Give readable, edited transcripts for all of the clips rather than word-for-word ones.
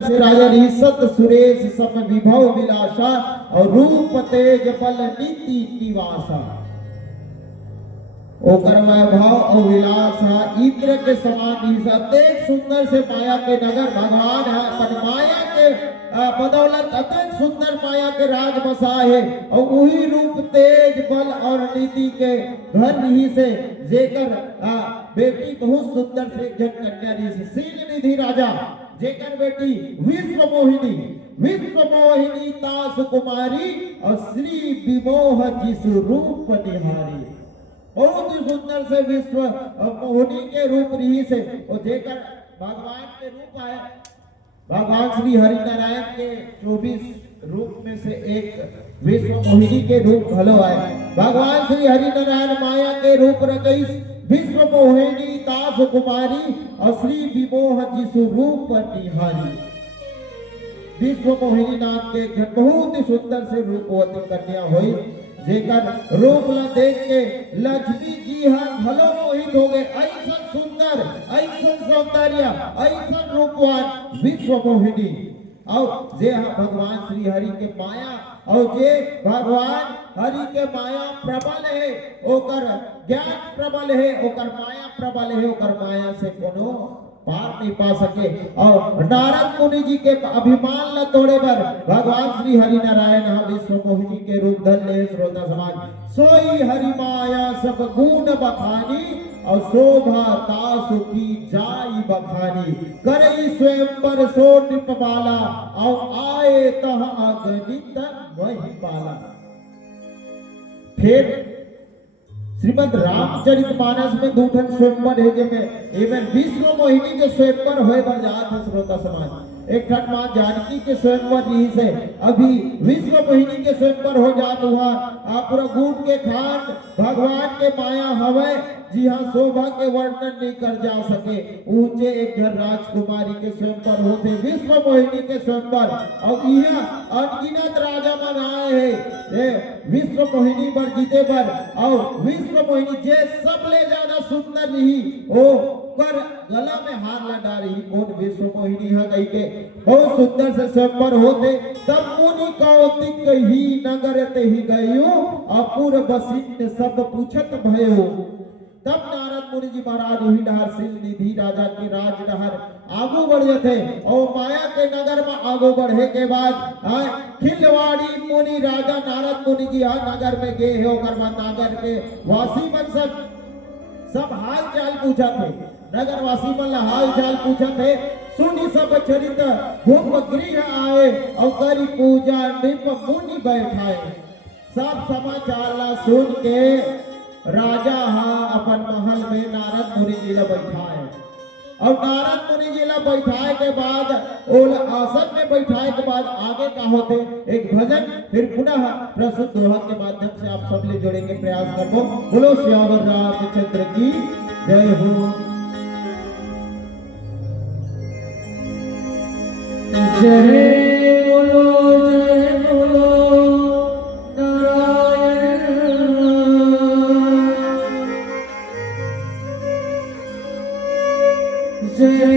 राजा रीसत सुरेश सम विभव विलासा और रूप तेज बल नीति निवासा। ओकर वैभव और विलास है इंद्र के समान ही अत्यंत सुंदर से माया के नगर भगवान है अपन माया के बदौलत अत्यंत सुंदर माया के राज बसा है और वही रूप तेज बल और नीति के घर ही से जेकर बेटी बहुत सुंदर से जन कन्या शील निधि राजा जेकर बेटी विश्व मोहिनी तास कुमारी और श्री विमोह जिस रूप निहारी। बहुत ही सुंदर से विश्व मोहिनी के रूप रही से और जेकर भगवान के रूप आए भगवान श्री हरि नारायण के 24 रूप में से एक विश्व मोहिनी के रूप भलो आए। भगवान श्री हरि नारायण माया के रूप रखई विश्व मोहिनी दास कुमारी और श्री विमोह जिसु रूप निहारी। विश्व मोहिनी नाम के बहुत ही सुंदर से रूपवती कन्या हुई जेकर रूप ला देख के लक्ष्मी जी भलो मोहित हो गए। ऐसा सुंदर ऐसा सौंदर्य ऐसा रूपवान विश्व मोहिनी और जे भगवान श्री हरि के माया और जे भगवान हरि के माया प्रबल है ओकर ज्ञान प्रबल है ओकर माया प्रबल है ओकर माया से कोनो पार नहीं पा सके। और नारद मुनि जी के अभिमान न तोड़े पर भगवान श्री हरि नारायण विश्व मोहिनी के रूप धर ले। श्रोता समाज सोई हरि माया सब गुण बखानी और शोभा तासु की जाई बखानी करई स्वयंवर सो निपमाला और आए तह अगणित वही पाला। फिर श्रीमद रामचरितमानस में दूठन स्वयंवर है जेमें एवं विश्व मोहिनी के स्वयंवर होए बर जात है। श्रोता समाज एक ठन मां जानकी के स्वयंवर नहीं से अभी विश्व मोहिनी के स्वयंवर हो जात हुआ पूरा गुण के खान भगवान के माया हवे जी हाँ शोभा के वर्णन नहीं कर जा सके। ऊंचे एक घर राजकुमारी के स्वयंवर होते विश्व मोहिनी के स्वयंवर और यह अनगिनत राजा मन आए है विश्व मोहिनी पर जीते पर और विश्व मोहिनी जे सबले ज्यादा सुंदर रही ओ कर गला में हार लगा रही कौन विश्व मोहिनी है कही के बहुत सुंदर से स्वयंवर होते तब मुनि कौतिक ही नगर ते ही गयो अपूर बसिन सब पूछत भयो। तब नारद मुनि जी महाराज वही डहर शील निधि राजा के राज डहर आगू बढ़ जाते और माया के नगर में आगू बढ़े के बाद खिलवाड़ी मुनि राजा नारद मुनि जी नगर में गए है और नगर के वासी मन सब हाल चाल पूछा थे नगर वासी मन हाल चाल पूछा थे सुनी सब चरित भूप गृह आए और करी पूजा निप मुनि बैठाए। सब समाचार ला सुन के राजा अपन महल में नारद मुनि जी ला बैठाए और नारद मुनि जी ला बैठाए के बाद ओल आसन में बैठाए के बाद आगे का होते एक भजन फिर पुनः प्रस्तुत दोहा के माध्यम से आप सब ले जोड़ने के प्रयास करो। बोलो श्यावर रामचंद्र की जय हो। जय बोलो जय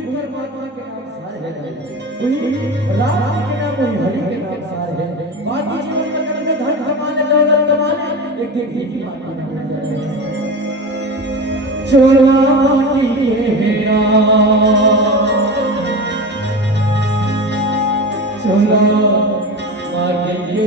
वही परमात्मा के नाम सार है, वही राम के नाम, वही हरि के नाम सार है। बाकी जीवन में कभी धन कमाने दौलत कमाने एक दिन ही बाकी ना हो जाए। चोला माटी के चोला माटी के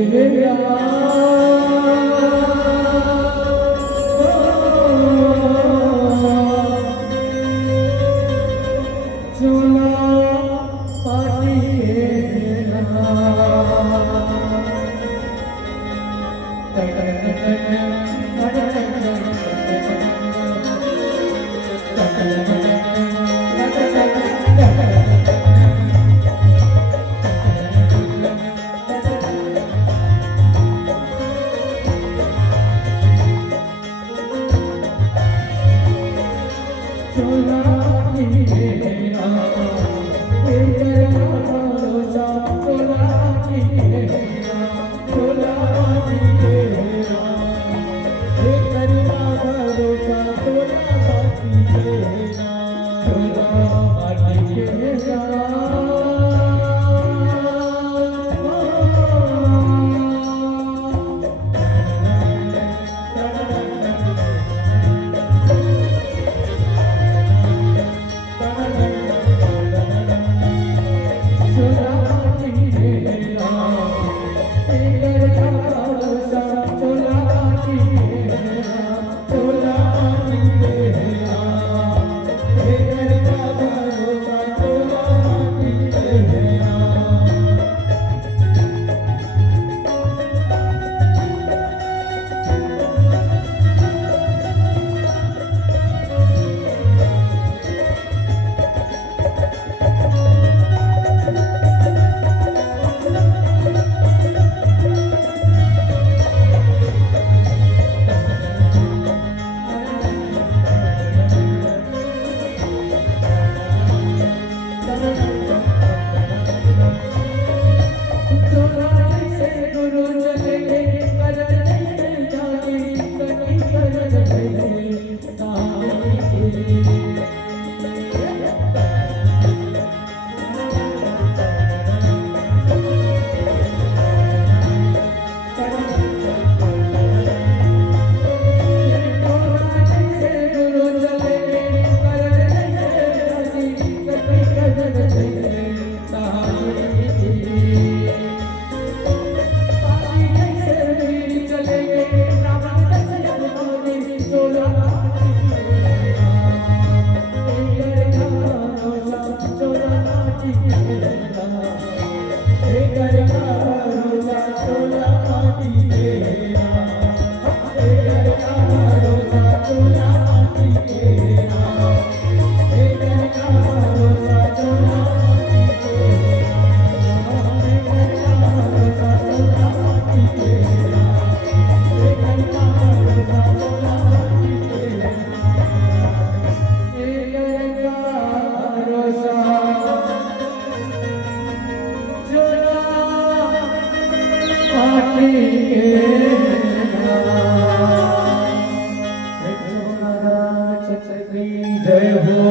जय हो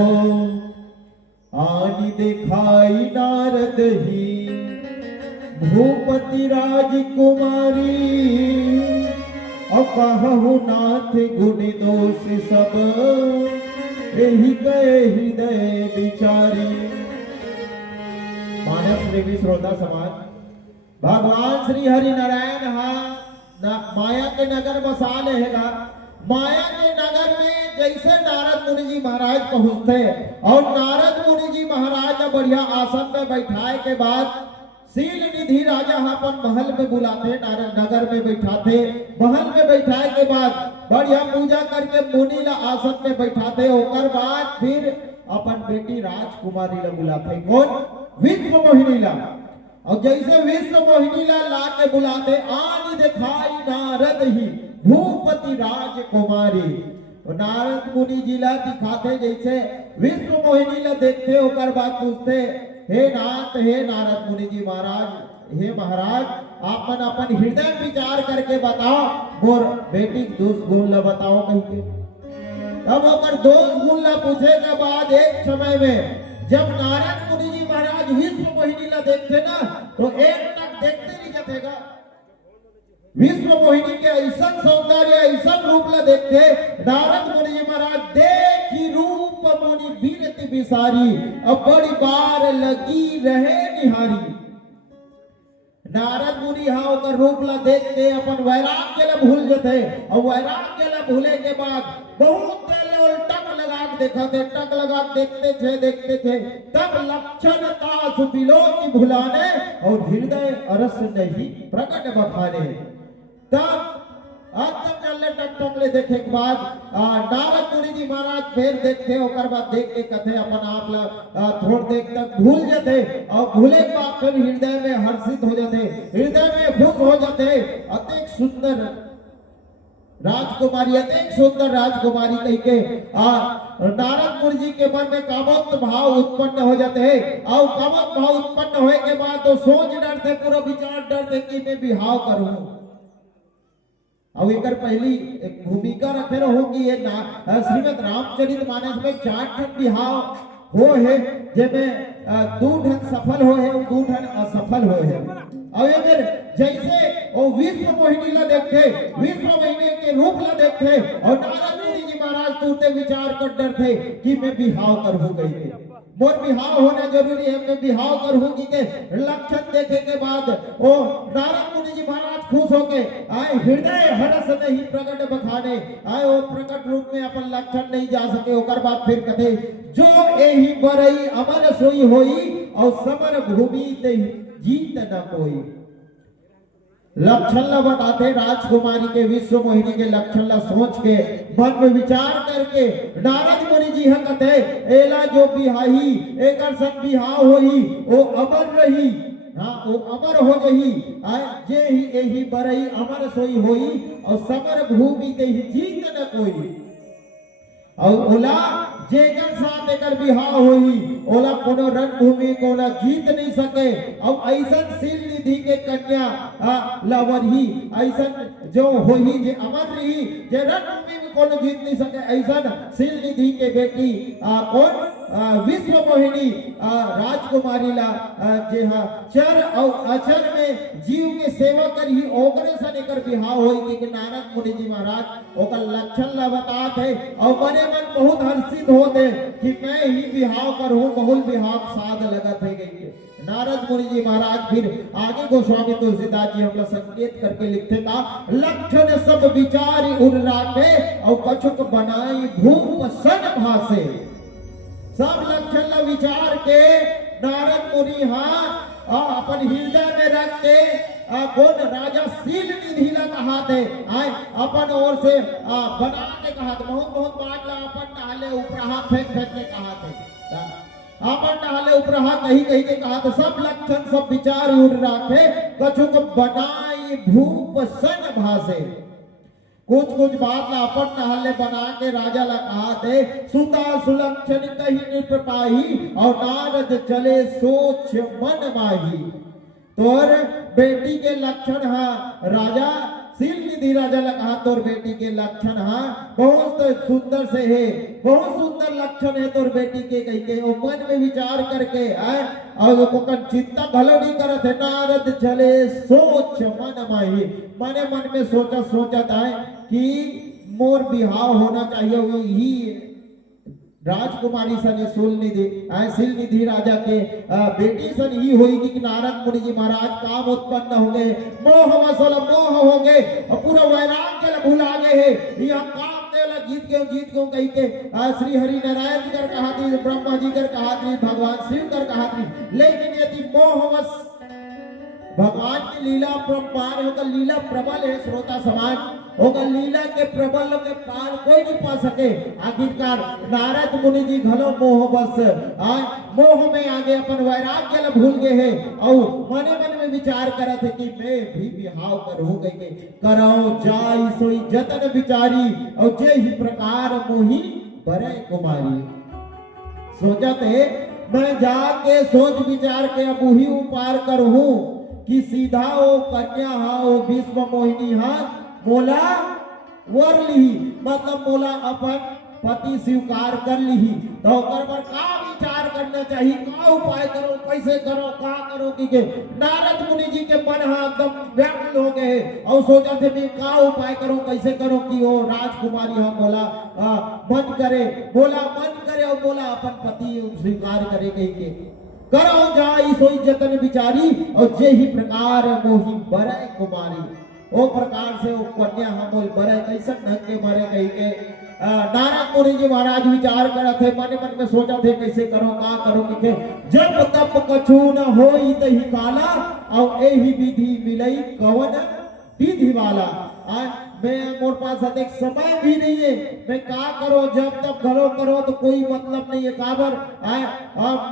आदि दिखाई नारद ही भूपति राजकुमारी और कहु नाथ गुण दोष सब यही गए हृदय विचारी। मानस देवी श्रोता समाज, भगवान श्री हरि नारायण माया के नगर बसा लेगा। माया के नगर में जैसे नारद मुनि जी महाराज पहुंचते और नारद मुनि जी महाराज ने बढ़िया आसन में बैठाए के बाद सील निधि राजा अपन महल में बुलाते, नारद नगर में बैठाते। महल में बैठाए के बाद बढ़िया पूजा करके मुनि ला आसन में बैठाते। ओकर बाद फिर अपन बेटी राजकुमारी ला बुलाते। कौन? विश्व मोहिनी ला। और जैसे विश्व मोहिनी ला के बुलाते, आनि दिखाई नारद ही भूपति राजकुमारी। नारद मुनि जी ला दिखाते, जैसे विश्व मोहिनी ला देखते, ओकर बाद पूछते, हे नाथ, हे नारद मुनि जी महाराज, हे महाराज, आपन अपन हृदय विचार करके बताओ, मोर बेटी दोष गुण ला बताओ कह के। तब ओकर दोष गुण ला पूछे के बाद एक समय में जब नारद मुनि जी महाराज विश्व मोहिनी ला देखते ना तो एक तक देखते नहीं जतेगा। विश्व मोहिनी के ऐसा सौंदर्य ऐसा रूप ला देखते नारद मुनि जी महाराज देखी रूप मुनि बीरति बिसारी अब बड़ी बार लगी रहे निहारी। नारद मुनि हाँ ओकर रूप ला देख के अपन वैराग्य ला भूल जते और वैराग्य ला भूले के बाद बहुत देर टक लगा के टक लगा के देखते थे तब लक्षण तास बिलो की भुलाने और हृदय अरस नहीं प्रकट बखाने। तब टक ले देखे के बाद नारद मुनि जी महाराज फिर देखते ओकर बाद देख के कथे अपन आप ला थोड़ देख तक भूल जाते और भूले के बाद फिर हृदय में हर्षित हो जाते हृदय में खुश हो जाते। अत्यंत सुंदर राजकुमारी कह के नारद मुनि जी के मन में कामोत्त भाव उत्पन्न हो जाते हैं और कामोत्त भाव उत्पन्न होने के बाद तो सोच डरते पूरा विचार डरते कि मैं विवाह करूं। अब एक पहली एक भूमिका रखे होगी ये श्रीमद रामचरितमानस में 4 ठन विवाह हो है जिसमें 2 ठन सफल हो है और 2 ठन असफल हो है। और अगर जैसे वो विश्व मोहिनी ला देखते विश्व मोहिनी के रूप ला देखते और नारद मुनि जी महाराज तुरते विचार कर डरते कि मैं विवाह करूं गई मोर विवाह होना जरूरी है मैं विवाह करूंगी के लक्षण देखे के बाद वो नारद मुनि जी महाराज खुश होके आए हृदय हर्ष नहीं प्रकट बखाने आए वो प्रकट रूप में अपन लक्षण नहीं जा सके ओकर बाद फिर कथे जो एही बरई अमर सोई होई और समर भूमि ते जीत न कोई। लक्षण ला बताते राजकुमारी के विश्व मोहिनी के लक्षण ला सोच के मन में विचार करके नारद मुनि जी कहते एला जो बिहाही एकर संग बिहाव होई वो अमर रही हाँ वो अमर हो जही जे ही एही बरई अमर सोई होई और समर भूमि ते ही जीत न कोई। और ओला जेकर साथ एकर बिहाव होई ओला कोनो रणभूमि कोला जीत नहीं सके। अब ऐसन शील निधि के कन्या लवरही ऐसन जो होई जे अमर रही जे रणभूमि में कोनो जीत नहीं सके ऐसन शील निधि के बेटी कौन विश्व मोहिनी राजकुमारी ला जे हा चर और अचर में जीव के सेवा करी ओकरे सन एकर बिहाव होई कि नारद मुनि जी महाराज ओकर लक्षण ला बतात है और मने मन बहुत हर्षित होते कि मैं ही बिहाव करूं बहुल बिहाव साध लगत है गई। नारद मुनि जी महाराज फिर आगे गोस्वामी तुलसीदास जी हमला संकेत करके लिखते का लक्षण सब विचार उर राखे और कछुक बनाई भूप सन भासे। सब लक्षण ला विचार के नारद मुनि अपन हृदय में रख के कौन राजा शील निधि ला कहा थे आए अपन ओर से बना के कहा थे बहुत बात ला अपन टहले उपरहा फेंक के कहा थे अपन टहले उपरहा कहीं के कहा थे सब लक्षण सब विचार उड़ राखे कछुक बनाई भूप सन भासे। कुछ बात ला अपन टहले बना के राजा ला कहा थे सुता सुलक्षण कहीं निप पाही और नारद चले सोच मन माही। तोर बेटी के लक्षण राजा शील निधि राजा ला कहा तोर बेटी के लक्षण बहुत सुंदर से है बहुत सुंदर लक्षण है तोर बेटी के कही के वो मन में विचार करके और कोकन चिंता भलो नहीं करत है। नारद चले सोच मन माही मने मन में सोचत है कि मोर बिहाव होना चाहिए वही राजकुमारी सन शील निधि राजा के बेटी सन ही होगी कि नारद मुनि जी महाराज काम उत्पन्न होंगे मोह हो गए और पूरा वैराग्य भूला गए है यहाँ काम देला जीत गयो कही के श्री हरि नारायण जी कर कहा थी ब्रह्मा जी कर कहा थी भगवान शिव कर कहा थी लेकिन यदि मोहवश भगवान की लीला परम्पार होकर लीला प्रबल है श्रोता समाज होकर लीला के प्रबल के पार कोई नहीं पा सके। आखिरकार नारद मुनि जी घलो मोहवश मोह में आगे अपन वैराग्य ला भूल गए है और मन में विचार करत है कि मैं भी बिहाव करूं गई करो जाई सोई जतन विचारी और जे ही प्रकार मोही बरे कुमारी। सोचत है मैं जाके सोच विचार के अब ही उपार करूं कि सीधा वो कन्या वो विश्व मोहिनी मोला वर ली मतलब मोला अपन पति स्वीकार कर ली तो ओकर पर का विचार करना चाहिए, का उपाय करो, कैसे करो, का करो कि नारद मुनि जी के मन एकदम व्याकुल हो गए और सोचा थे मैं का उपाय करो, कैसे करो कि वो राजकुमारी हम बोला मन करे और बोला अपन पति स्वीकार करे के करो जाई सोई जतन बिचारी और जे ही प्रकार मोही बरय कुमारी। ओ प्रकार से वो कन्या हम बोल बरय कैसे ढंग के मरे कही के नारद मुनि जी महाराज विचार करत थे, मन मन में सोचा थे कैसे करो का करो कि जब तब कछु न होई तही काला और एही विधि मिलई कवन विधि वाला। मैं मोर पास अधिक समय भी नहीं है, मैं का करो जब तब घरो करो तो कोई मतलब नहीं है, काबर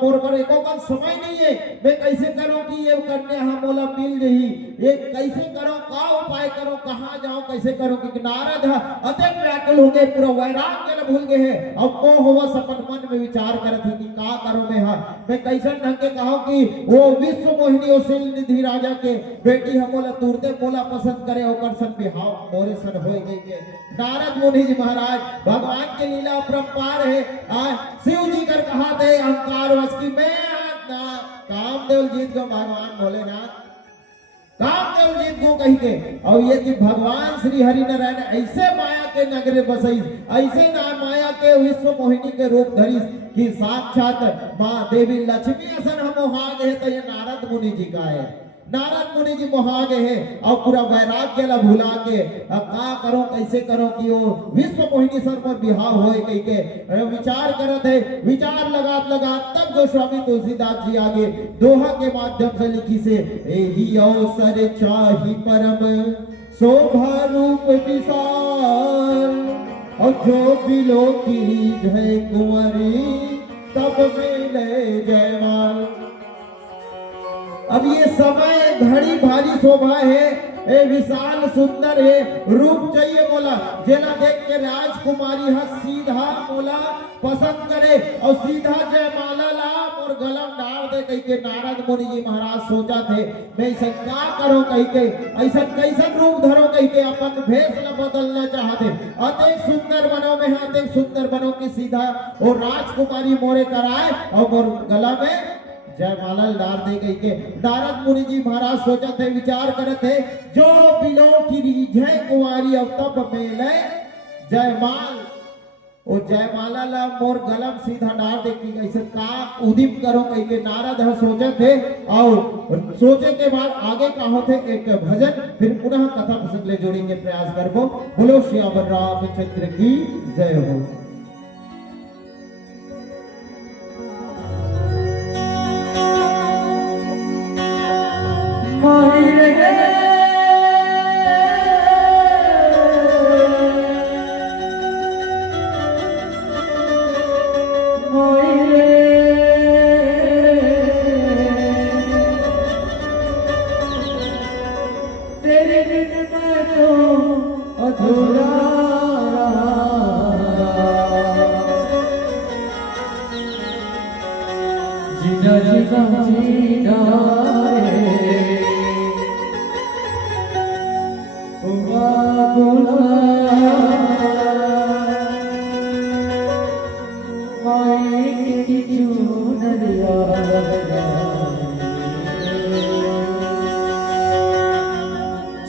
मोर पर एको का समय नहीं है, मैं कैसे करो कि ये करने हम बोला मिल रही, ये कैसे करो, का उपाय करो, कहाँ जाओ, कैसे करो कि नारद अधिक व्याकुल हो गए, पूरा वैराग्य न भूल गए हैं और को हुआ सपन मन में विचार करत है कि का करो मैं कैसे ढंग के कहो कि वो विश्व मोहिनी और शील निधि राजा के बेटी हम बोला तुरते बोला पसंद करे होकर सन बिहाव मोरे सन हो गई के नारद मुनि जी महाराज भगवान के लीला अपरंपार है। शिव जी कर कहा थे अहंकार वश की मैं कामदेव जीत को भगवान भोलेनाथ कामदेव जीत को कही के और ये कि भगवान श्री हरि नारायण ऐसे माया के नगरे बसई, ऐसे ना माया के विश्व मोहिनी के रूप धरी कि साक्षात माँ देवी लक्ष्मी असन हम मोहाग है, तो ये नारद मुनि जी का है, नारद मुनि जी मोहागे है और पूरा वैराग्य ला भुला के का करो कैसे करो कि वो विश्व मोहिनी सर पर बिहाव होए कही के विचार करत है। विचार लगा तब गोस्वामी तुलसीदास जी आगे दोहा के माध्यम से लिखी से एही अवसर चाही परम शोभा रूप विशाल और जो बिलो की जय कुंवरी तब मिले जयमाल। अब ये समय घड़ी भारी शोभा है, ए विशाल सुंदर है, रूप चाहिए बोला जेला देख के राजकुमारी हस सीधा बोला पसंद करे और सीधा जयमाला लाभ और गलम डाल दे कही के नारद मुनि जी महाराज सोचा थे मैं ऐसा क्या करो कही के ऐसा कैसा रूप धरो कही के अपन भेष ला बदलना चाहते, अतिक सुंदर बनो में अतिक सुंदर बनो की सीधा और राजकुमारी मोरे कराए और मोर गला में जयमाला डाल दे गई के नारद मुनि जी महाराज सोचा थे विचार करे थे जो बिलो की जय कुंवारी अब तब मेले जयमाल वो जयमाला ला मोर गलम सीधा डाल दे की कैसे का उदिम करो कही के नारद सोचे थे और सोचे के बाद आगे कहा थे एक भजन फिर पुनः कथा प्रसंग ले जोड़ेंगे प्रयास करबो। बोलो श्याम रामचंद्र की जय हो।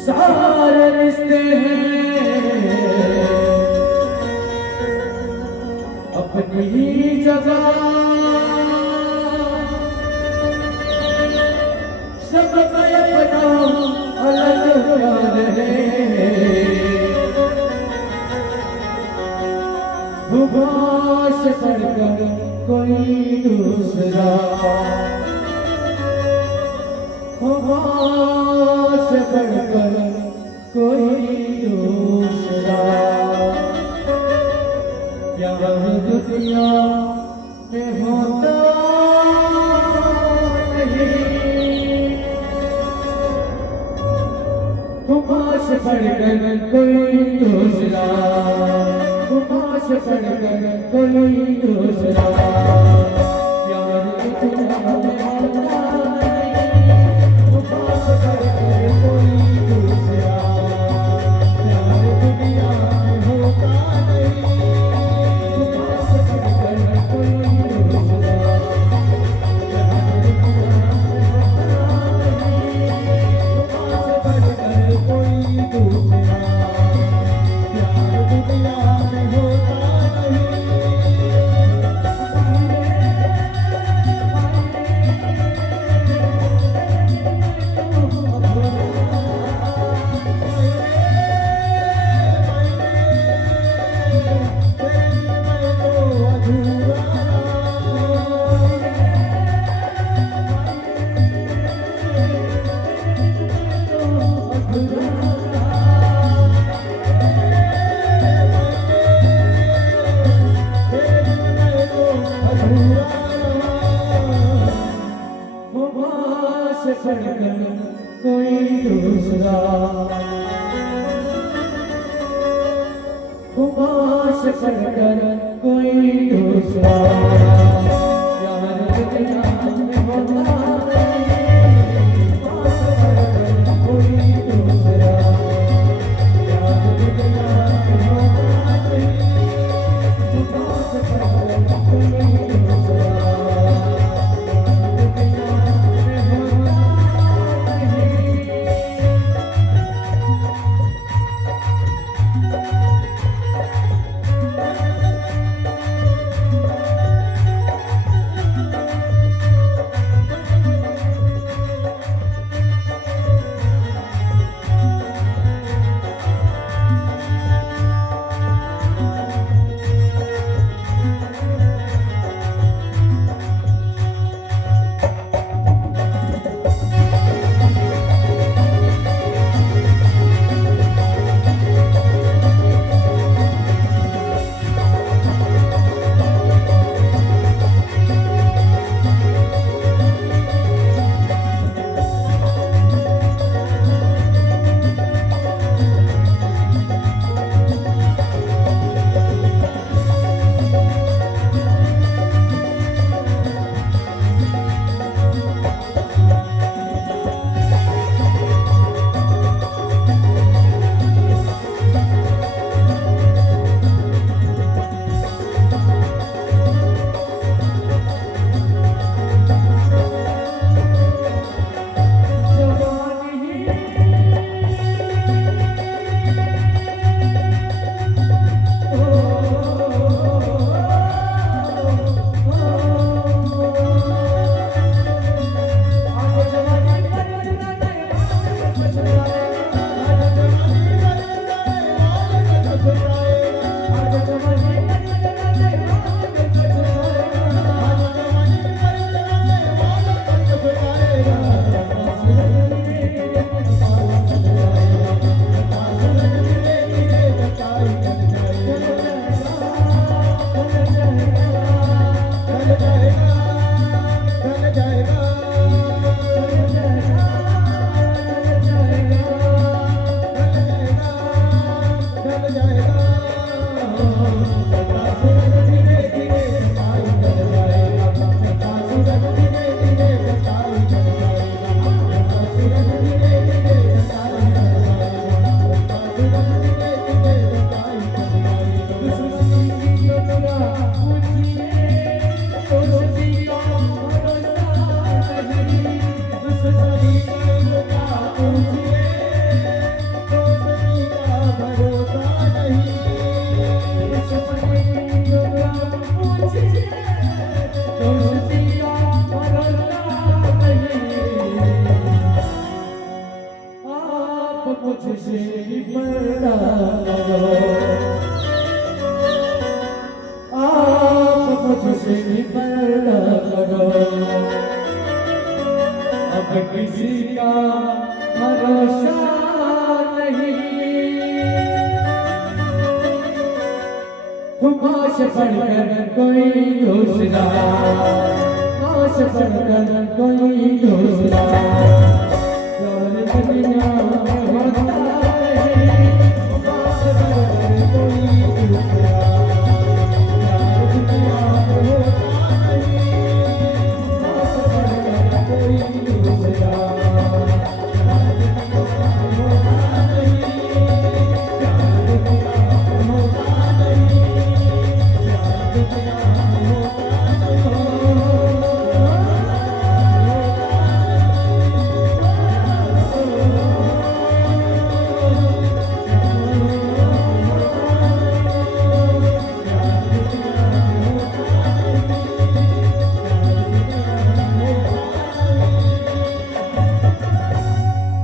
सारे रिश्ते अपनी ही जगह सब अपना अलग रहे भूभाष पढ़कर कोई दूसरा भूभाष पढ़कर कोई दूसरा प्यार दुनिया में होता नहीं भूभाष पढ़कर कोई दूसरा भूभाष पढ़कर कोई दूसरा प्यार दुनिया में होता हुमा से बढ़कर कोई दूसरा, हुमा से बढ़कर कोई दूसरा यार दुनिया में होता नहीं, हुमा से बढ़कर कोई दूसरा यार दुनिया में होता नहीं, हुमा से बढ़कर कोई दूसरा मुझसे बड़ा करो, आप मुझसे बड़ा करो, अब किसी का भरोसा नहीं, हुमा से बढ़कर कोई दूसरा, हुमा से बढ़कर कोई दूसरा दुनिया में होता नहीं, हुमा से बढ़कर कोई दूसरा दुनिया में होता नहीं,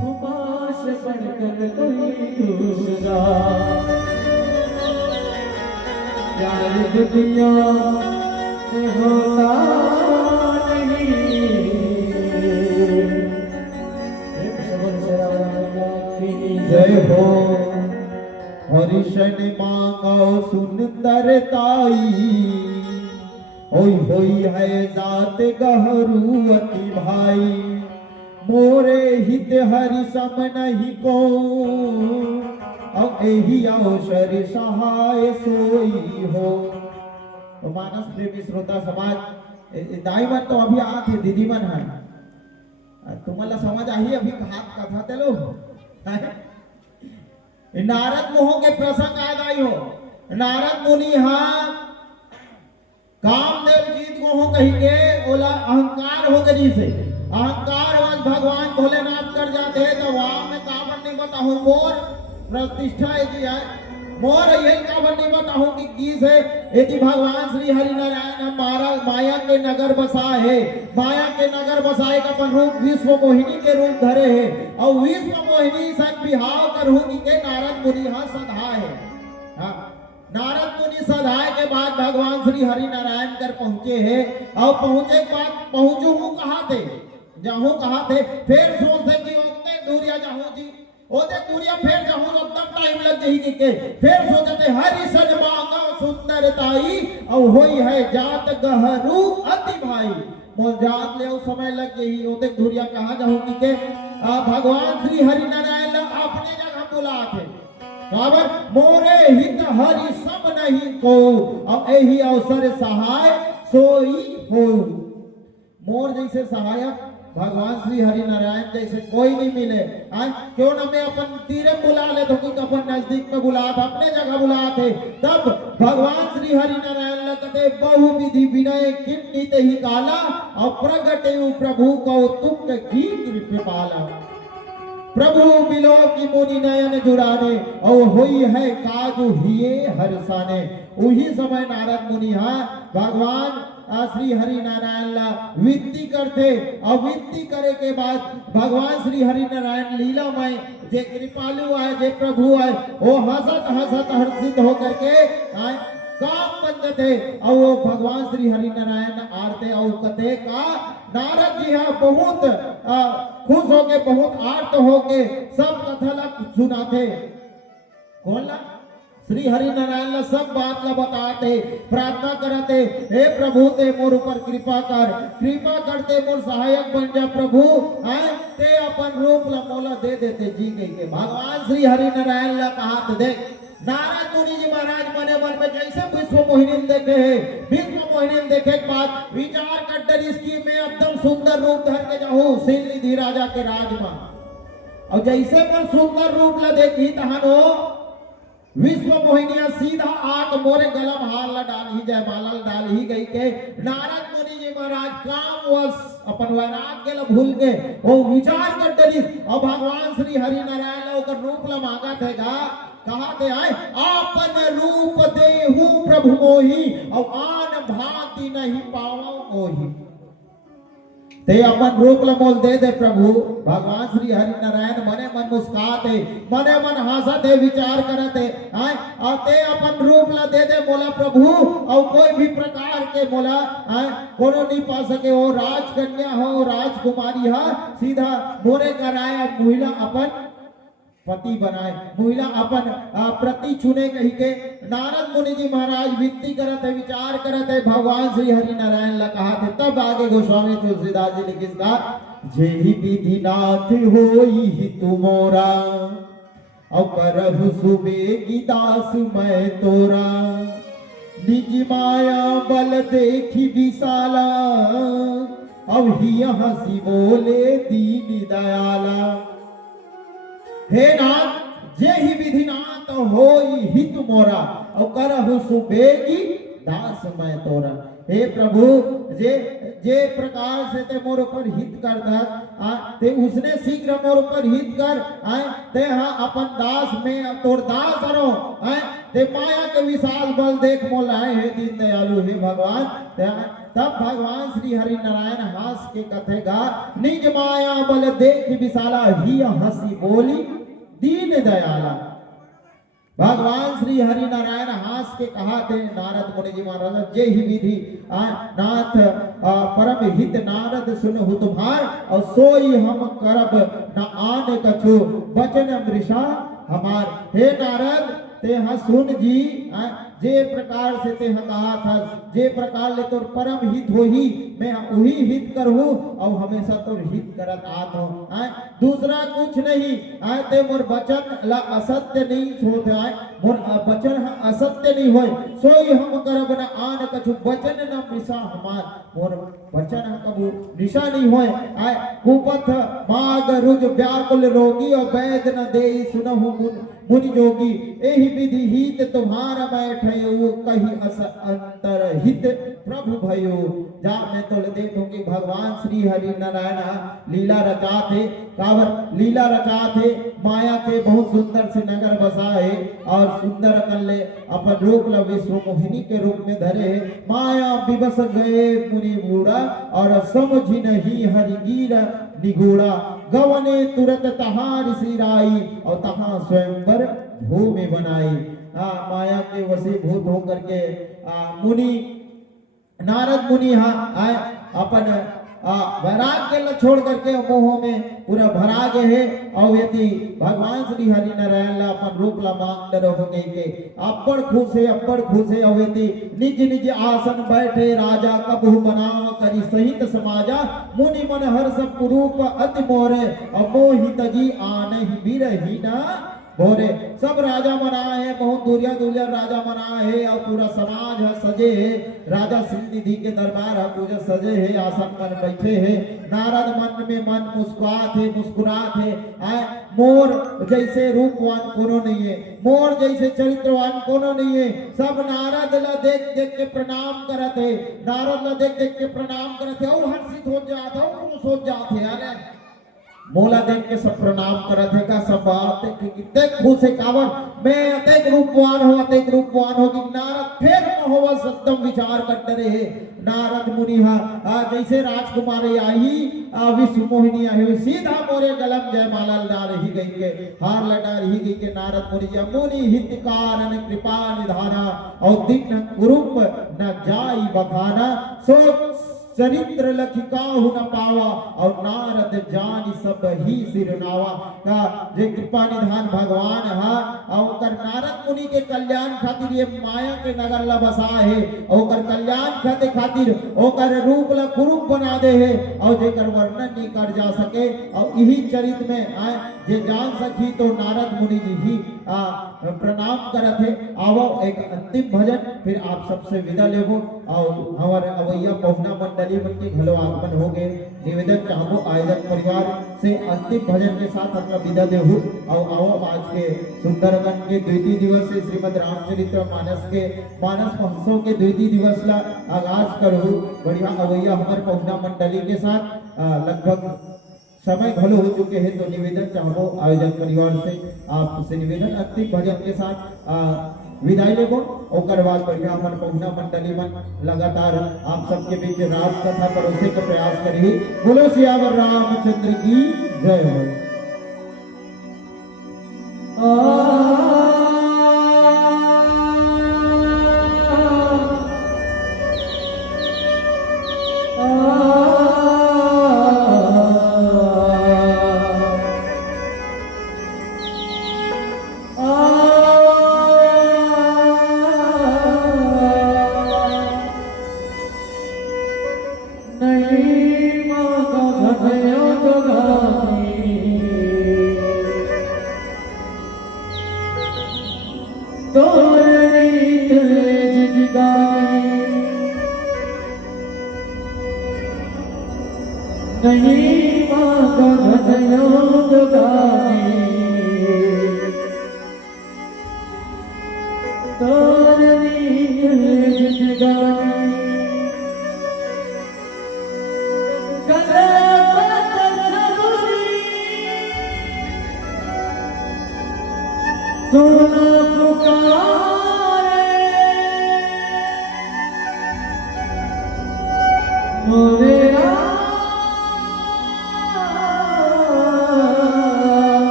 हुमा से बढ़कर कोई दूसरा दुनिया में होता नहीं। जय हो हरिशन मांगो सुंदरताई, होई है जात गहरू अति भाई, मोरे हित हरि सम नहीं को, अब एही अवसर सहाय सोई हो। तो मानस प्रेमी श्रोता समाज दाई मन तो अभी आते दीदी मन है, तुम्हाला समझ आई अभी कथा ते लोग नारद मोह के प्रसंग आ गई हो। नारद मुनि कामदेव जीत को हो कही के ओला अहंकार हो गई से अहंकार वश भगवान भोलेनाथ कर जाते हैं। तो वहां में कावन नहीं बताऊं मोर प्रतिष्ठा है जी है मोर यही कावन नहीं बताऊं कि से यदि भगवान श्री हरि नारायण माया के नगर बसा है, माया के नगर बसाए का अपन रूप विश्व मोहिनी के रूप धरे है और विश्व मोहिनी संग बिहाव करूंगी के नारद मुनि सधा है। नारद मुनि सधाए के बाद भगवान श्री हरि नारायण कर पहुंचे हैं और पहुंचे के बाद पहुंचू हूं कहां थे जाऊं कहां थे, फिर सोचते कि ओते दूरिया जाऊं जी ओते दूरिया फिर जाऊं तो तब टाइम लग जाई के फिर सोचते हरि सज मांगा सुंदरताई और होई है जात गहरू अति भाई, मोल जात ले उस समय लग गई ओते दूरिया कहां जाऊं के भगवान श्री हरि नारायण अपने जगह बुलाते काबर मोरे हित हरि सब नहीं को, अब यही अवसर सहाय सोई हो। मोर जैसे सहायक भगवान श्री हरि नारायण जैसे कोई नहीं मिले। क्यों न मैं अपन तीरे बुला ले तो कि अपन नजदीक में बुला अपने जगह बुलाते, तब भगवान श्री हरि नारायण लगते बहु विधि विनय किन्नित ही काला और प्रगटे प्रभु कौतुक की कृपाला, प्रभु बिलो की मुनि नयन जुड़ाने और हुई है काजू हिये हर्षाने। उही समय नारद मुनि भगवान श्री हरि नारायण ला विनती करते और विनती करे के बाद भगवान श्री हरि नारायण लीलामय जे कृपालु है जे प्रभु है वो हंसत हंसत हर्षित होकर के काम बन थे और वो भगवान श्री हरि नारायण आरते और कथे का नारद जी बहुत खुश होके बहुत आर्त होके सब कथा सुनाते। कौन ला श्री हरि नारायण ला सब बात ला बताते प्रार्थना करते, हे प्रभु ते मोर ऊपर कृपा करते मोर सहायक बन जा प्रभु ते अपन रूप ला मोला दे देते जी के भगवान श्री हरि नारायण ला कहा देख नारद मुनि जी महाराज मने मन में जैसे विश्व मोहिनी देखे है, विश्व मोहिनी देखे के बाद विचार कर इसकी मैं एकदम सुंदर रूप धर के जाऊं श्रीनिधि राजा के राज में, और जैसे मैं सुंदर रूप ला देखी तहानो विश्व मोहिनिया सीधा आक मोरे गलम हाल ला डाल ही जाए माला डाल ही गई के नारद मुनि जी महाराज कामवश अपन वैराग्य ला भूल के वो विचार कर डरी और भगवान श्री हरि नारायण ला ओकर रूप ला मांगा थेगा कहा दे आए आपन रूप देहु प्रभु मोहि और आन भांति नहीं पावो ओहि, ते अपन रूप ला मोल दे प्रभु। भगवान श्री हरि नारायण मने मन मुस्काते मने मन हंसते विचार करते और ते अपन रूप ला दे मोला प्रभु और कोई भी प्रकार के मोला कोनो नहीं पा सके हो राजकन्या हो राजकुमारी हो सीधा मोरे कराया महिला अपन पति बनाए महिला अपन प्रति चुने कही के नारद मुनि जी महाराज विनती करते विचार करते भगवान श्री हरि नारायण ला कहा थे। तब आगे गोस्वामी तुलसीदास जी लिखिस का जेहि विधि नाथ होई ही तुमोरा और करहु सुबेगी दास मैं तोरा, निज माया बल देखी विशाला अब ही हंसी बोले दीन दयाला, हे नाथ जे ही विधि नाथ होई हित मोरा और करहु सुबेगी दास मैं तोरा। हे प्रभु जे प्रकार से ते मोर ऊपर हित कर ते उसने शीघ्र मोर ऊपर हित कर ते अपन दास में तोर दास करो ते माया के विशाल बल देख मोल आए हे दीन दयालु हे भगवान। तब भगवान श्री हरि नारायण हास के कथेगा निज माया बल देख विशाला ही हंसी बोली दीन दयाला। भगवान श्री हरि नारायण हास के कहा थे नारद मुनि जी महाराज जे ही विधि नाथ परम हित नारद सुनहु तुम्हार और सोई हम करब न आन कछु बचन मृषा हमार। हे नारद ते हाँ सुन जी जे प्रकार से ते हाँ कहा था जे प्रकार ले तोर परम हित हो ही मैं वही हित करहूँ और हमेशा तोर हित करत आत हो दूसरा कुछ नहीं ते मोर वचन ला असत्य नहीं होत मोर वचन हाँ असत्य नहीं होय सोई हम करब न आन कछु वचन न मिसा हमार मोर वचन हाँ कबू निशा नहीं होय कुपथ माग रुज व्याकुल रोगी और वैद न देई सुनहु मुनि जोगी एहि विधि हित तुम्हारा बैठयो कही अस अंतर हित प्रभु भयो जा मैं तो देखूं कि भगवान श्री हरि नारायण लीला रचाते कावर लीला रचाते माया के बहुत सुंदर से नगर बसाए और सुंदर कल्ले अपन रूप ला विश्व मोहिनी के रूप में धरे माया विवश गए मुनि बूढ़ा और समझी नहीं हरि गिर निगूढ़ा गवने तुरंत तहां ऋषि राई और तहां स्वयंवर भूमि बनाई माया के वशीभूत होकर के मुनि नारद मुनि आए अपन वैराग्य ल छोड़ करके मोह में पूरा भरा गए है और यदि भगवान श्री हरि नारायण ला अपन रूप ला मांग हो गई के अब्बड़ खुश है और यदि निज निज आसन बैठे राजा कबहु बनाव करी सहित समाजा मुनि मन हर्ष पुरूप अति मोरे और मोहित जी आनहि बिरही ना भोरे सब राजा मनाए है बहुत दूरिया राजा मनाए है और पूरा समाज है सजे है राजा सिंह के दरबार है पूजा सजे है आसन पर बैठे है नारद मन में मन मुस्कुरात है मोर जैसे रूपवान कोनो नहीं है मोर जैसे चरित्रवान कोनो नहीं है सब नारद ला देख देख के प्रणाम करत है नारद ला देख देख के प्रणाम करत है और हर्षित हो जात है और खुश हो जात है अरे मोला देख के सब प्रणाम करत है का सब बात कितने खुश है कावर मैं अतेक रूपवान हो कि नारद फिर महोवा सत्तम विचार करते रहे नारद मुनि जैसे राजकुमार आई विश्व मोहिनी आई सीधा मोरे गलम जयमाला लड़ा रही गई के हार लड़ा रही गई के नारद मुनि हित कारण कृपा निधाना और दिन कुरूप न जाई बखाना सो चरित्र लखिकाहु न पावा और नारद जानी सब ही सिरनावा का जे कृपा निधान भगवान और कर नारद मुनि के कल्याण खातिर ये माया के नगर ला बसा है और कर कल्याण खातिर ओकर रूप ला कुरूप बना दे है और जेकर वर्णन नहीं कर जा सके और यही चरित्र में जे जान सकी तो नारद मुनि जी ही प्रणाम करत है आवो एक अंतिम भजन फिर आप सबसे विदा लेबो और हमारे अवैया पहुना मंडली मन के घलो आगमन हो गए निवेदन चाहबो आयोजक परिवार से अंतिम भजन के साथ अपना विदा देहु और आओ आज के सुंदरगढ़ के द्वितीय दिवस से श्रीमद् रामचरित्र मानस के मानस महोत्सव के द्वितीय दिवस ला आगाज करहु बढ़िया अवैया हमारे पहुना मंडली के साथ लगभग समय भलो हो चुके हैं तो निवेदन चाहो आयोजक परिवार से आपसे निवेदन अंतिम भजन के साथ विदाई लेबो ओकर बाद बढ़िया मन पहुना मंडली मन लगातार आप सबके बीच राज कथा परोसे का प्रयास करी बोलो सियावर रामचंद्र की जय हो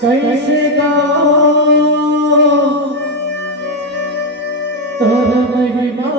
कैसे गाओ तोर महिमा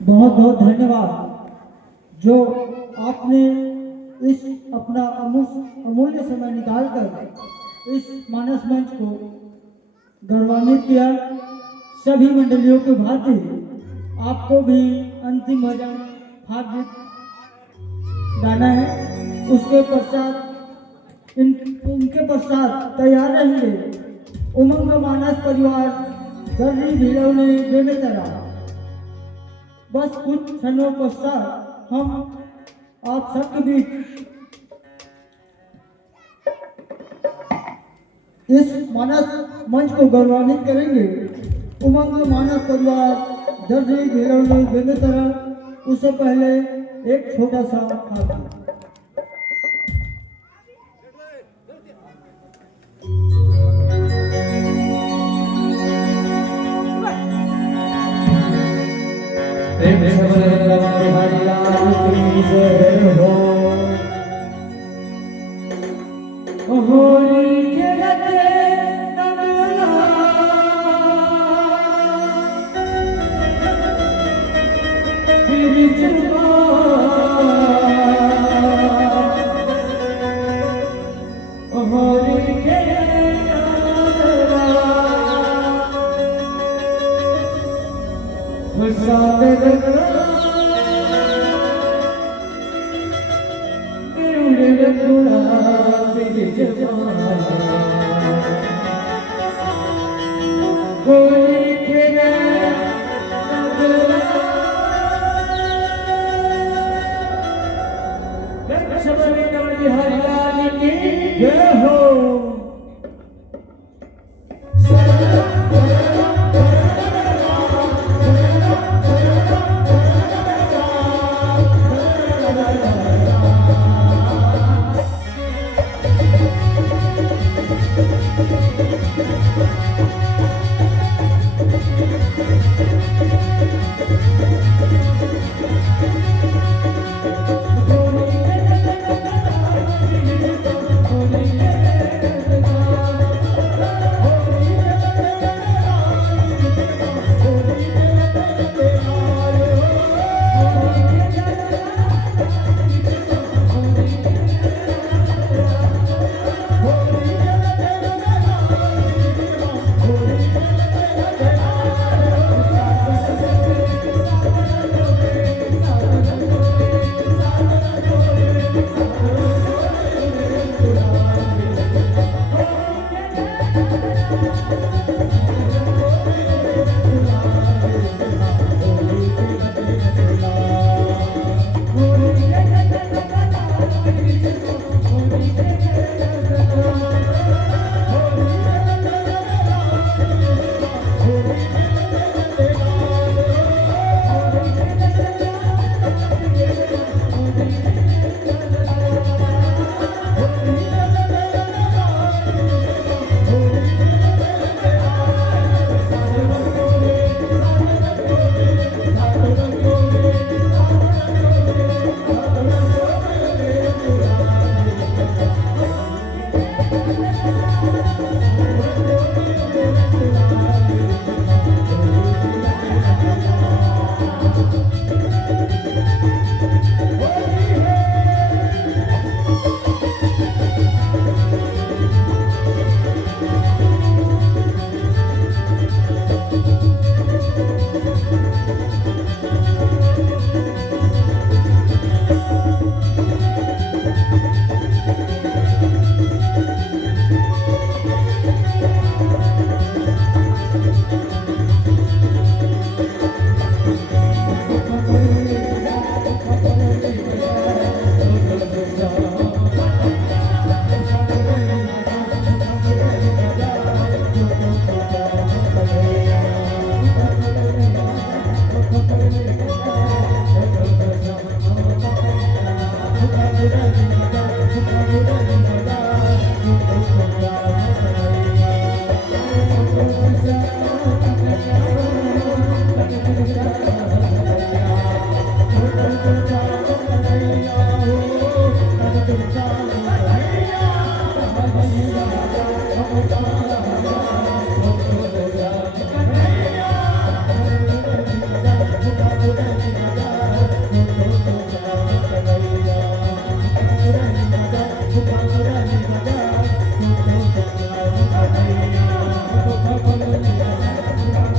बहुत बहुत धन्यवाद जो आपने इस अपना अमूल्य समय निकालकर इस मानस मंच को गौरवान्वित किया। सभी मंडलियों के भांति आपको भी अंतिम भजन भाग्य गाना है। उसके पश्चात इनके पश्चात तैयार रहेंगे उमंग मानस परिवार दर्री भिलौने बेमेतरा। बस कुछ क्षणों पश्चात हम आप सबके बीच इस मानस मंच को गौरवान्वित करेंगे। उमंग मानस परिवार दर्जी भिलौने बेमेतरा। उससे पहले एक छोटा सा भाग। प्रेम से बोले हरि लाल की जय हो। होली खेलते नगरा फिर चुका होली खेलते नगरा खुशाल नगरा रखुड़ा कोई खेला हरि लाल की जय हो।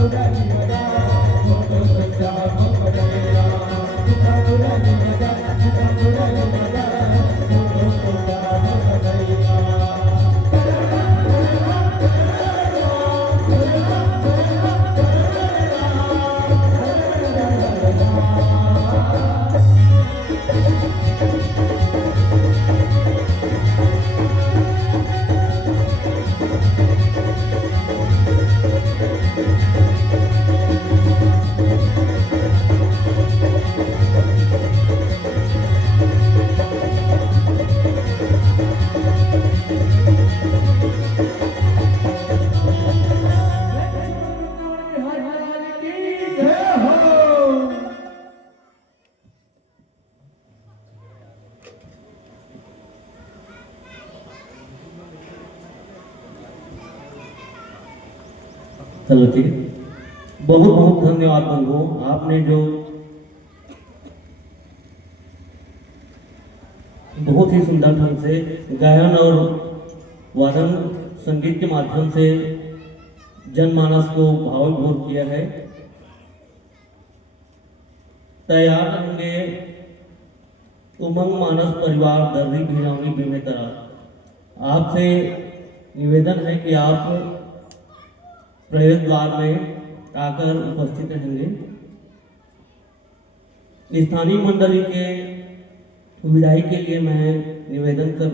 Thank you. चलो ठीक है। बहुत बहुत धन्यवाद बंधु, आपने जो बहुत ही सुंदर ढंग से गायन और वादन संगीत के माध्यम से जनमानस को भावविभोर किया है। तैयार रहेंगे उमंग मानस परिवार दर्री भिड़ावनी बेमेतरा। आपसे निवेदन है कि आप प्रवेश द्वार में आकर उपस्थित रहेंगे। स्थानीय मंडली के विदाई के लिए मैं निवेदन कर